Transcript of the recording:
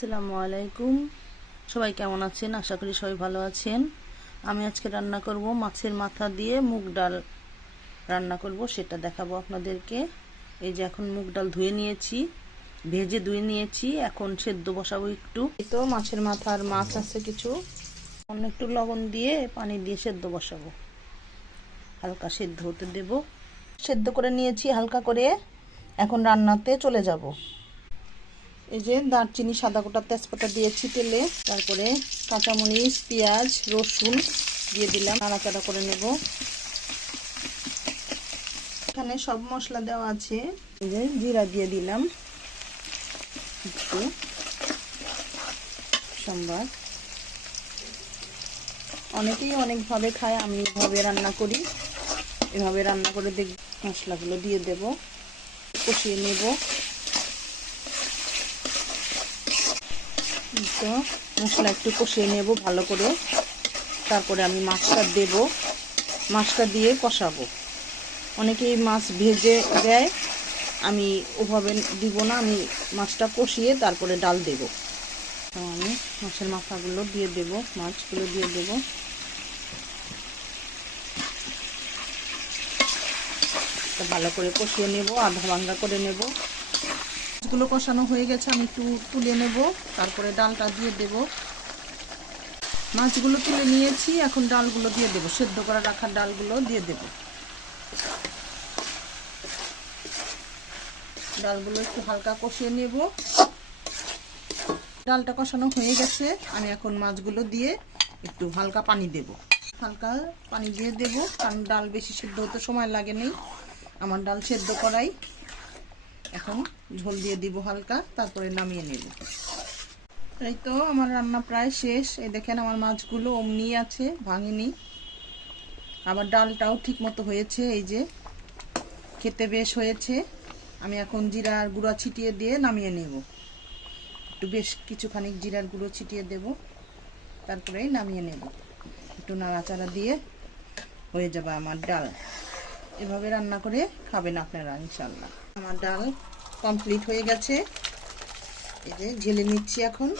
আসসালামু আলাইকুম। সবাই কেমন আছেন? আশা করি সবাই ভালো আছেন। আমি আজকে রান্না করব মাছের মাথা দিয়ে মুগ ডাল রান্না করব, সেটা দেখাবো আপনাদেরকে। এই যে এখন মুগ ডাল ধুয়ে নিয়েছি, ভেজে ধুয়ে নিয়েছি, এখন সেদ্ধ বসাবো একটু। এই তো মাছের মাথার মাছ আছে কিছু, অন্য একটু লবণ দিয়ে পানি দিয়ে সেদ্ধ বসাবো, হালকা সেদ্ধ হতে দেব। সেদ্ধ করে নিয়েছি হালকা করে, এখন রান্নাতে চলে যাব। এই যে দারচিনি, সাদা গোটা তেজপাতা দিয়েছি তেলে, তারপরে কাঁচামরিচ, পেঁয়াজ, রসুন দিয়ে দিলাম, নাড়াচাড়া করে নেব। এখানে সব মশলা দেওয়া আছে। এই যে জিরা দিয়ে দিলাম একটু, সম্বার। অনেকেই অনেকভাবে খায়, আমি এভাবে রান্না করি। এভাবে রান্না করে দেখ। মশলাগুলো দিয়ে দেব, কষিয়ে নেব। তো মশলা একটু কষিয়ে নেব ভালো করে, তারপরে আমি মাছটা দেব। মাছটা দিয়ে কষাবো। অনেকেই মাছ ভেজে দেয়, আমি ওভাবে দিব না, আমি মাছটা কষিয়ে তারপরে ডাল দেব। তো আমি মাছের মাথাগুলো দিয়ে দেব, মাছগুলো দিয়ে দেব। ভালো করে কষিয়ে নেব, আধা ভাঙ্গা করে নেব। মাছগুলো কষানো হয়ে গেছে, আমি একটু তুলে নেব, তারপরে ডালটা দিয়ে দেব। মাছগুলো তুলে নিয়েছি, এখন ডালগুলো দিয়ে দেব, সেদ্ধ করে রাখা ডালগুলো দিয়ে দেব। ডালগুলো একটু হালকা কষিয়ে নেব। ডালটা কষানো হয়ে গেছে, আমি এখন মাছগুলো দিয়ে একটু হালকা পানি দেব। হালকা পানি দিয়ে দেব, কারণ ডাল বেশি সেদ্ধ হতে সময় লাগেনি, আমার ডাল সেদ্ধ করাই। এখন ঝোল দিয়ে দিব হালকা, তারপরে নামিয়ে নেব। এই তো আমার রান্না প্রায় শেষ। এই দেখেন আমার মাছগুলো অমনি আছে, ভাঙেনি। আবার ডালটাও ঠিক মতো হয়েছে, এই যে খেতে বেশ হয়েছে। আমি এখন জিরার গুঁড়া ছিটিয়ে দিয়ে নামিয়ে নেব। একটু বেশ কিছুখানি জিরার গুঁড়ো ছিটিয়ে দেব, তারপরে নামিয়ে নেব। একটু নাড়াচাড়া দিয়ে হয়ে যাবে আমার ডাল। এভাবে রান্না করে খাবেন আপনারা ইনশাল্লাহ। আমার ডাল কমপ্লিট হয়ে গেছে, এই যে ঢেলে নিচ্ছি এখন।